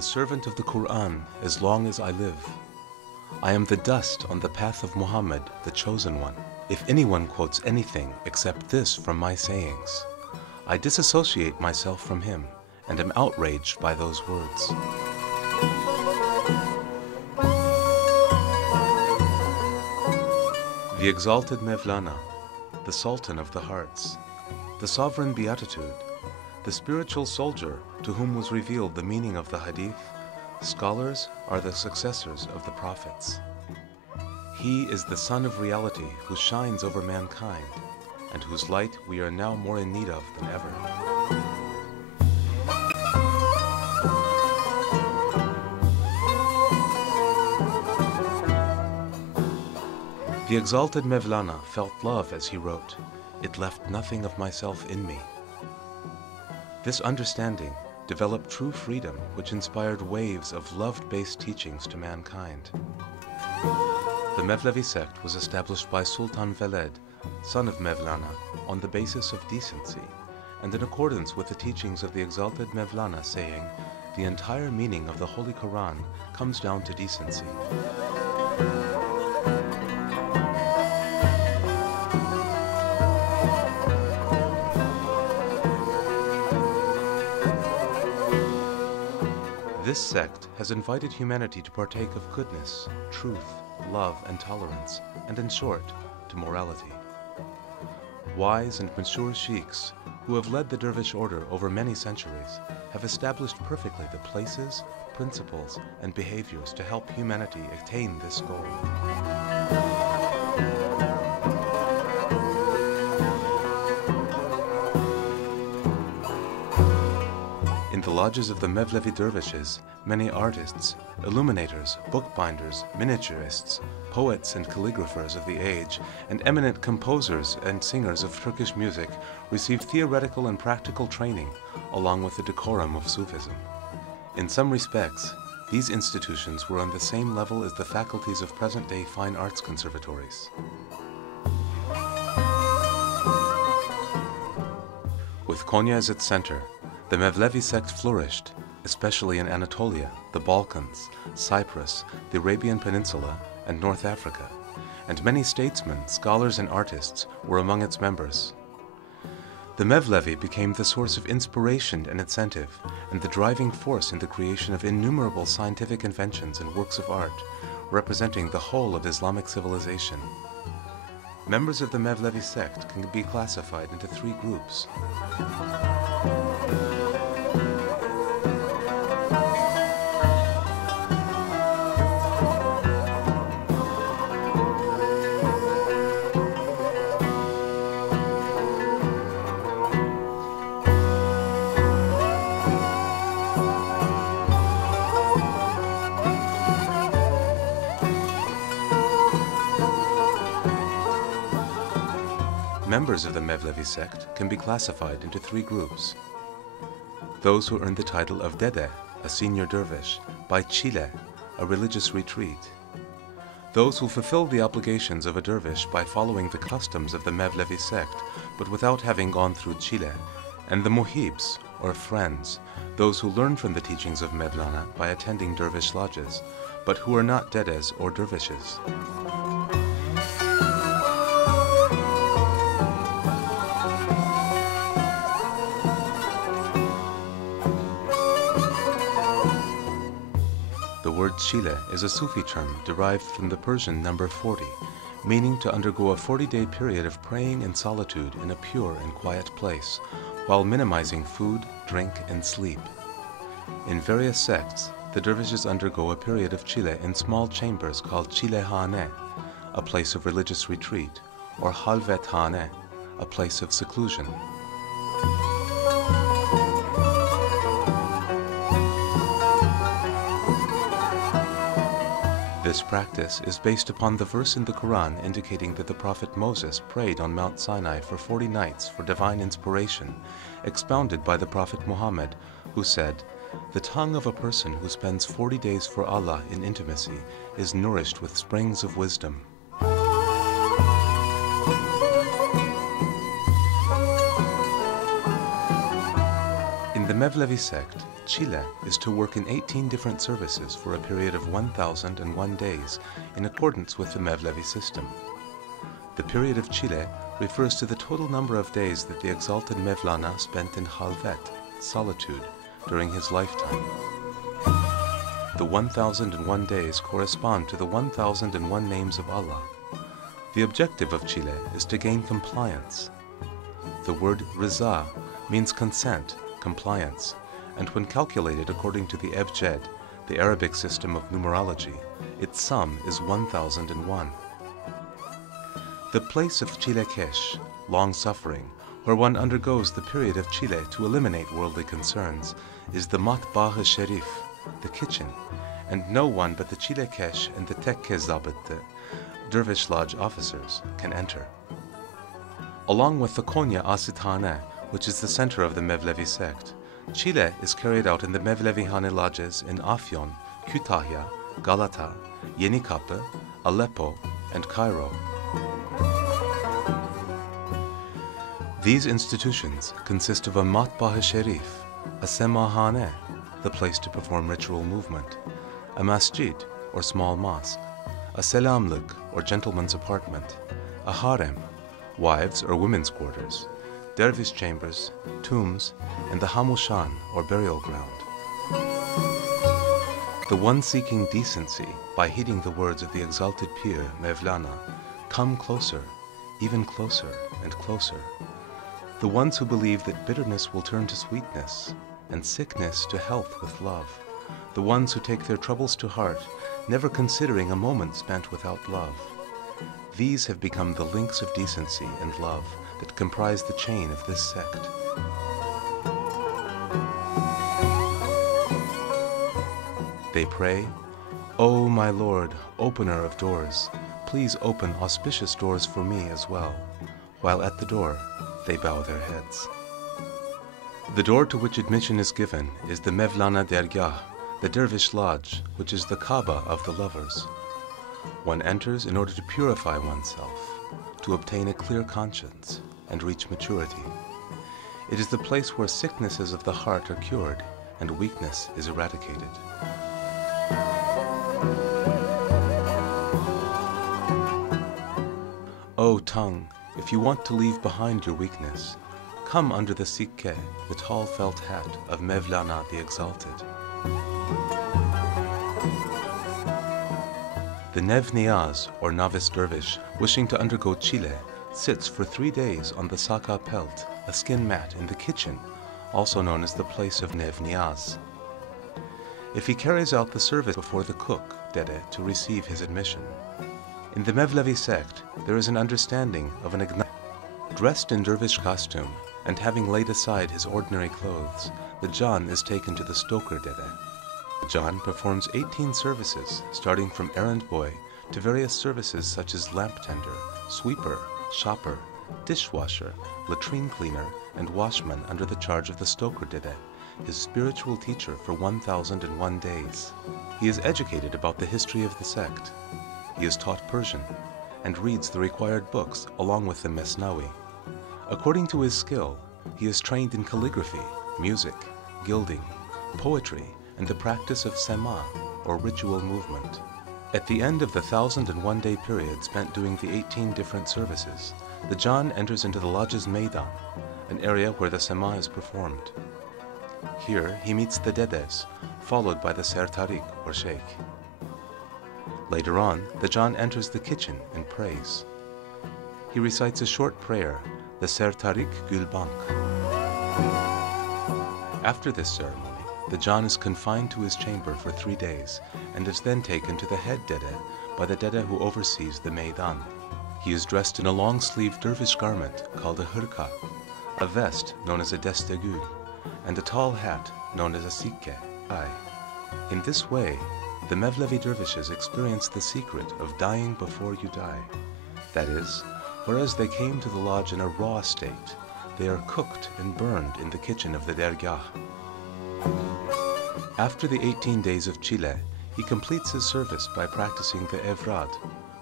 the servant of the Quran as long as I live. I am the dust on the path of Muhammad, the chosen one. If anyone quotes anything except this from my sayings, I disassociate myself from him and am outraged by those words. The exalted Mevlana, the Sultan of the hearts, the sovereign beatitude, the spiritual soldier to whom was revealed the meaning of the hadith, scholars are the successors of the prophets. He is the sun of reality who shines over mankind and whose light we are now more in need of than ever. The exalted Mevlana felt love as he wrote, "It left nothing of myself in me." This understanding developed true freedom, which inspired waves of love-based teachings to mankind. The Mevlevi sect was established by Sultan Veled, son of Mevlana, on the basis of decency, and in accordance with the teachings of the exalted Mevlana, saying, "The entire meaning of the Holy Quran comes down to decency." This sect has invited humanity to partake of goodness, truth, love, and tolerance, and in short, to morality. Wise and mature sheikhs, who have led the dervish order over many centuries, have established perfectly the places, principles, and behaviors to help humanity attain this goal. In the lodges of the Mevlevi dervishes, many artists, illuminators, bookbinders, miniaturists, poets and calligraphers of the age, and eminent composers and singers of Turkish music receive theoretical and practical training, along with the decorum of Sufism. In some respects, these institutions were on the same level as the faculties of present-day fine arts conservatories. With Konya as its center, the Mevlevi sect flourished, especially in Anatolia, the Balkans, Cyprus, the Arabian Peninsula, and North Africa, and many statesmen, scholars, and artists were among its members. The Mevlevi became the source of inspiration and incentive, and the driving force in the creation of innumerable scientific inventions and works of art, representing the whole of Islamic civilization. Members of the Mevlevi sect can be classified into three groups. Members of the Mevlevi sect can be classified into three groups. Those who earn the title of Dede, a senior dervish, by Chile, a religious retreat. Those who fulfill the obligations of a dervish by following the customs of the Mevlevi sect, but without having gone through Chile. And the Muhibs, or friends, those who learn from the teachings of Mevlana by attending dervish lodges, but who are not Dedes or dervishes. The word Chile is a Sufi term derived from the Persian number 40, meaning to undergo a 40-day period of praying in solitude in a pure and quiet place, while minimizing food, drink, and sleep. In various sects, the dervishes undergo a period of Chile in small chambers called Chilehane, a place of religious retreat, or Halvethane, a place of seclusion. This practice is based upon the verse in the Quran indicating that the Prophet Moses prayed on Mount Sinai for 40 nights for divine inspiration, expounded by the Prophet Muhammad, who said, "The tongue of a person who spends 40 days for Allah in intimacy is nourished with springs of wisdom." In the Mevlevi sect, Chile is to work in 18 different services for a period of 1,001 days in accordance with the Mevlevi system. The period of Chile refers to the total number of days that the exalted Mevlana spent in Halvet, solitude, during his lifetime. The 1,001 days correspond to the 1,001 names of Allah. The objective of Chile is to gain compliance. The word Riza means consent, compliance, and when calculated according to the Ebjed, the Arabic system of numerology, its sum is 1,001. The place of Chile Kesh, long-suffering, where one undergoes the period of Chile to eliminate worldly concerns, is the Matbah Sharif, the kitchen, and no one but the Chile Kesh and the Tekke Zabit, the Dervish Lodge officers, can enter. Along with the Konya Asithane, which is the center of the Mevlevi sect, Chile is carried out in the Mevlevi lodges in Afyon, Kütahya, Galata, Yenikapı, Aleppo, and Cairo. These institutions consist of a Matbah Sharif, a Semahane, the place to perform ritual movement, a Masjid, or small mosque, a Selamlik, or gentleman's apartment, a Harem, wives' or women's quarters, dervish chambers, tombs, and the Hamushan, or burial ground. The one seeking decency by heeding the words of the exalted Pir, Mevlana, come closer, even closer and closer. The ones who believe that bitterness will turn to sweetness, and sickness to health with love. The ones who take their troubles to heart, never considering a moment spent without love. These have become the links of decency and love that comprise the chain of this sect. They pray, "O my Lord, opener of doors, please open auspicious doors for me as well," while at the door, they bow their heads. The door to which admission is given is the Mevlana Dergah, the Dervish Lodge, which is the Kaaba of the lovers. One enters in order to purify oneself, to obtain a clear conscience, and reach maturity. It is the place where sicknesses of the heart are cured and weakness is eradicated. O tongue, if you want to leave behind your weakness, come under the sikke, the tall felt hat of Mevlana the Exalted. The Nev Niyaz, or novice dervish, wishing to undergo Chile, sits for 3 days on the Saka pelt, a skin mat in the kitchen, also known as the place of Nev Niyaz. If he carries out the service before the cook, Dede, to receive his admission. In the Mevlevi sect, there is an understanding of an dressed in dervish costume, and having laid aside his ordinary clothes, the Jan is taken to the stoker Dede. The Jan performs 18 services, starting from errand boy to various services such as lamp tender, sweeper, shopper, dishwasher, latrine cleaner, and washman under the charge of the stoker Dede, his spiritual teacher for 1,001 days. He is educated about the history of the sect. He is taught Persian and reads the required books along with the Mesnawi. According to his skill, he is trained in calligraphy, music, gilding, poetry, and the practice of sema, or ritual movement. At the end of the 1,001-day period spent doing the 18 different services, the Jan enters into the lodge's Meidan, an area where the sema is performed. Here he meets the Dedes, followed by the Ser Tariq, or Sheikh. Later on, the Jan enters the kitchen and prays. He recites a short prayer, the Ser Tariq Gülbank. After this ceremony, the Jan is confined to his chamber for 3 days and is then taken to the head Dede by the Dede who oversees the Meidan. He is dressed in a long-sleeved dervish garment called a hırka, a vest known as a destegül, and a tall hat known as a sikke. In this way, the Mevlevi dervishes experience the secret of dying before you die. That is, whereas they came to the lodge in a raw state, they are cooked and burned in the kitchen of the dergah. After the 18 days of Chile, he completes his service by practicing the Evrad,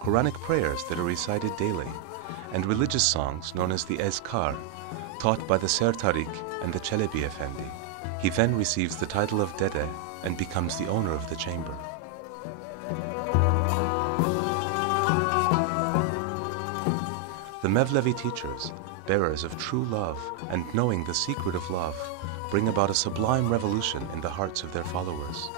Quranic prayers that are recited daily, and religious songs known as the Ezkar, taught by the Ser Tariq and the Çelebi Efendi. He then receives the title of Dede and becomes the owner of the chamber. The Mevlevi teachers, bearers of true love and knowing the secret of love, bring about a sublime revolution in the hearts of their followers,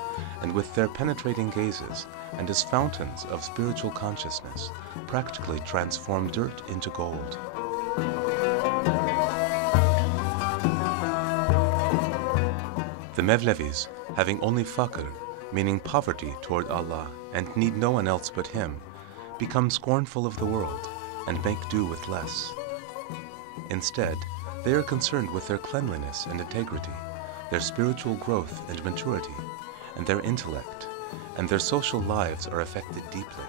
and with their penetrating gazes and as fountains of spiritual consciousness, practically transform dirt into gold. The Mevlevis, having only faqr, meaning poverty toward Allah, and need no one else but Him, become scornful of the world and make do with less. Instead, they are concerned with their cleanliness and integrity, their spiritual growth and maturity, and their intellect, and their social lives are affected deeply.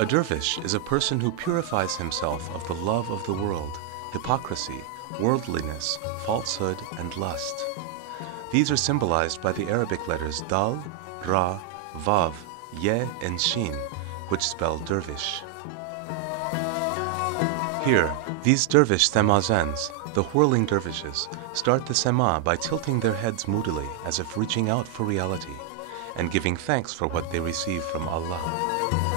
A dervish is a person who purifies himself of the love of the world, hypocrisy, worldliness, falsehood, and lust. These are symbolized by the Arabic letters Dal, Ra, Vav, Ye, and Shin, which spell dervish. Here, these dervish semazans, the whirling dervishes, start the sema by tilting their heads moodily as if reaching out for reality and giving thanks for what they receive from Allah.